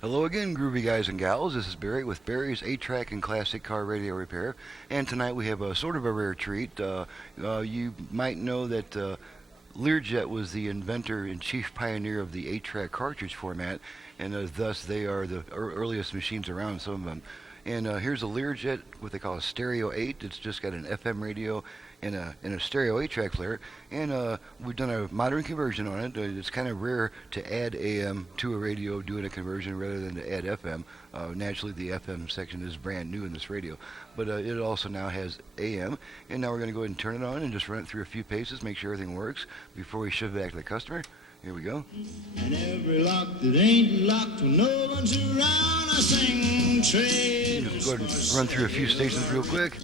Hello again, groovy guys and gals. This is Barry with Barry's 8-Track and Classic Car Radio Repair. And tonight we have a sort of a rare treat. You might know that Learjet was the inventor and chief pioneer of the 8-track cartridge format, and thus they are the earliest machines around, some of them. And here's a Learjet, what they call a Stereo 8. It's just got an FM radio and a stereo 8-track player, and we've done a modern conversion on it. It's kind of rare to add AM to a radio doing a conversion rather than to add FM. Naturally, the FM section is brand new in this radio, but it also now has AM, and now we're going to go ahead and turn it on and just run it through a few paces, make sure everything works before we ship it back to the customer. Here we go. And every lock that ain't locked when no one's around, I sing trade. Just go ahead and run through a few stations real quick.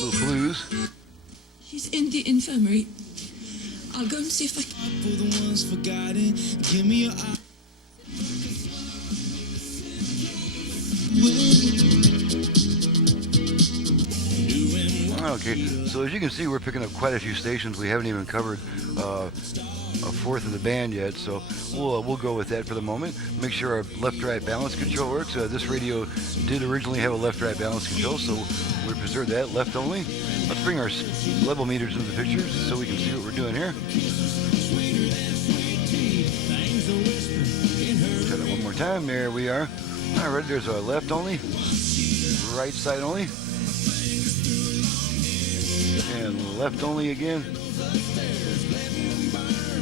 Little blues. She's in the infirmary. I'll go and see if I can. For the ones forgotten, give me your eye. Okay, so as you can see, we're picking up quite a few stations. We haven't even covered a fourth of the band yet, so we'll go with that for the moment. Make sure our left-right balance control works. This radio did originally have a left-right balance control, so we preserve that. Left only. Let's bring our level meters into the picture so we can see what we're doing here. Try that one more time. There we are. All right, there's our left only, right side only, and left only again.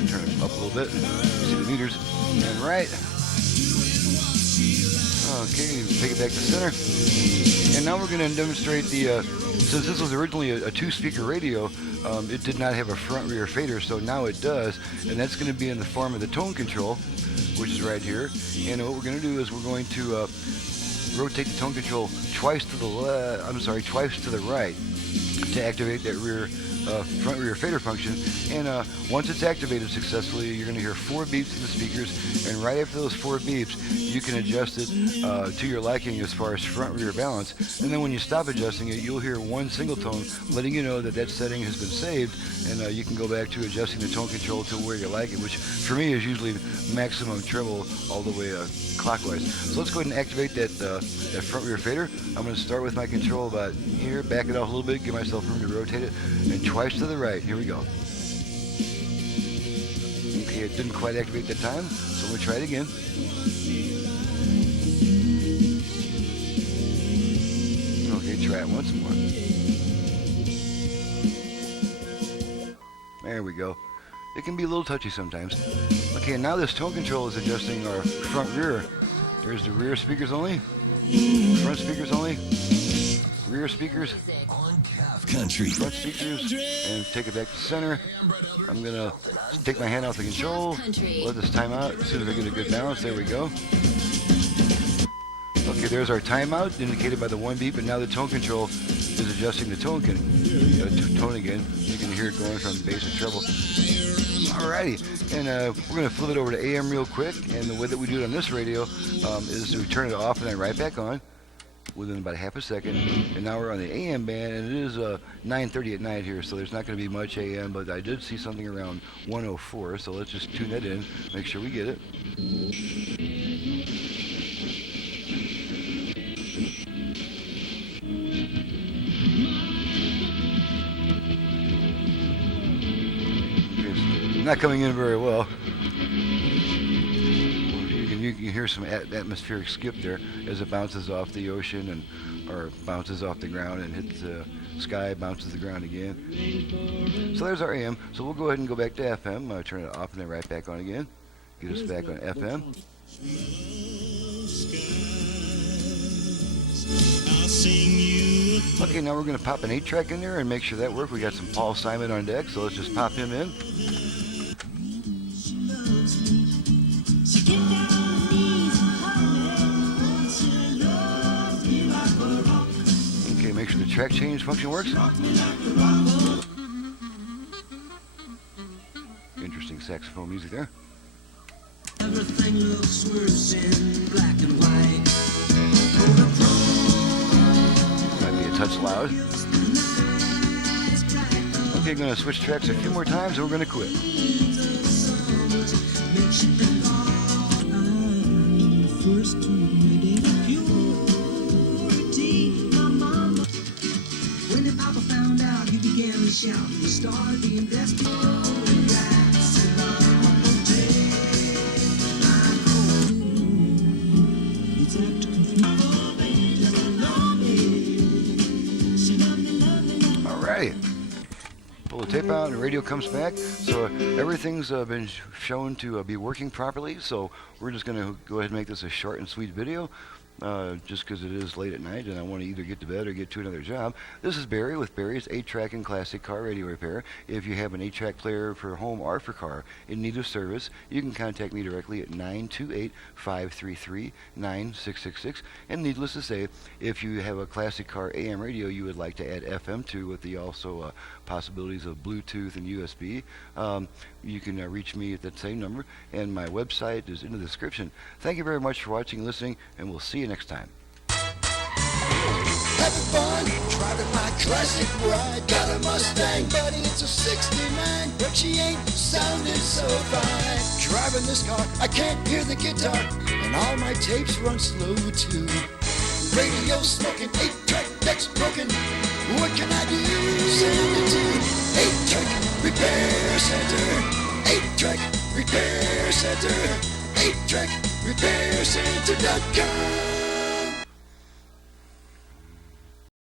Turn it up a little bit. See the meters. And right. Okay, take it back to center. And now we're going to demonstrate the, since this was originally a two-speaker radio, it did not have a front-rear fader, so now it does. And that's going to be in the form of the tone control, which is right here. And what we're going to do is we're going to rotate the tone control twice to the twice to the right to activate that front rear fader function. And once it's activated successfully, you're going to hear 4 beeps in the speakers, and right after those 4 beeps you can adjust it to your liking as far as front rear balance. And then when you stop adjusting it, you'll hear one single tone letting you know that that setting has been saved, and you can go back to adjusting the tone control to where you like it, which for me is usually maximum treble all the way clockwise. So let's go ahead and activate that front rear fader. I'm going to start with my control about here, back it off a little bit, give myself room to rotate it, and twice to the right. Here we go. Okay, it didn't quite activate that time, so we'll try it again. Okay, try it once more. There we go. It can be a little touchy sometimes. Okay, now this tone control is adjusting our front rear. There's the rear speakers only, front speakers only, rear speakers, country, front speakers, and take it back to center. I'm going to take my hand off the control, let this time out. As soon as I get a good balance, there we go. Okay, there's our timeout indicated by the 1 beep, and now the tone control is adjusting the tone tone again. You can hear it going from bass to treble. Alrighty, and we're going to flip it over to AM real quick, and the way that we do it on this radio is to turn it off and then right back on within about half a second. And now we're on the AM band, and it is 9:30 at night here, so there's not going to be much AM, but I did see something around 104, so let's just tune that in, make sure we get it. Not coming in very well. You can hear some atmospheric skip there as it bounces off the ocean or bounces off the ground and hits the sky, bounces the ground again. So there's our AM. So we'll go ahead and go back to FM. Turn it off and then right back on again. Get us back on FM. Okay, now we're going to pop an 8-track in there and make sure that works. We got some Paul Simon on deck, so let's just pop him in. Okay, make sure the track change function works. Interesting saxophone music there. Everything looks worse in black and white. Might be a touch loud. Okay, going to switch tracks a few more times and we're going to quit. shipping call. I'm the first to admit it. Purity, my mama. When the papa found out, he began to shout. He started the investigation. Rats in the hotel. I'm home. It's apt to All right. Pull the tape out and the radio comes back. So everything's been shown to be working properly. So we're just going to go ahead and make this a short and sweet video. Just because it is late at night and I want to either get to bed or get to another job. This is Barry with Barry's 8-Track and Classic Car Radio Repair. If you have an 8-track player for home or for car in need of service, you can contact me directly at 928-533-9666. And needless to say, if you have a classic car AM radio you would like to add FM to with the also possibilities of Bluetooth and USB, you can reach me at that same number, and my website is in the description. Thank you very much for watching and listening, and we'll see you next time. Having fun, driving my classic ride. Got a Mustang, buddy, it's a 69, but she ain't sounding so fine. Driving this car, I can't hear the guitar, and all my tapes run slow too. Radio smoking, 8-track deck's broken. What can I do? Send it to 8-Track Repair Center. 8-Track Repair Center. 8-Track Repair Center.com.